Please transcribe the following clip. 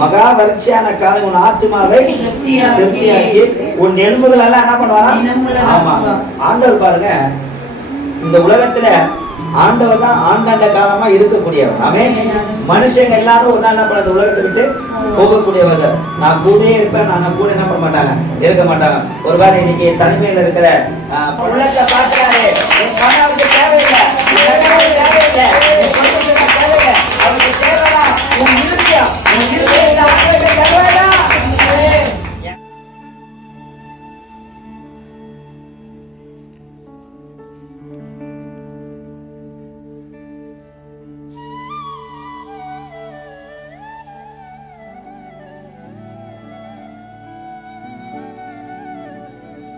மகா வறட்சியான காலம் உன் ஆத்மாவை திருப்தியாக்கி உன் எலும்புகள் எல்லாம் என்ன பண்ணுவாரா? ஆமா, ஆண்டவர் பாருங்க, இந்த உலகத்துல ஆண்டவர் தான் ஆண்டாண்ட காலமா இருக்கக்கூடியவர். அவன் மனுஷங்க எல்லாரும் ஒரு நாள் என்ன பண்ண உலகத்தை விட்டு போகக்கூடியவர்கள். நான் கூட இருப்பேன், நாங்க கூட என்ன பண்ண மாட்டாங்க, இருக்க மாட்டாங்க. ஒருவேளை இன்னைக்கு தனிமையில இருக்கிற உள்ளத்தை பார்க்கிறாரு, தேவையில்லை,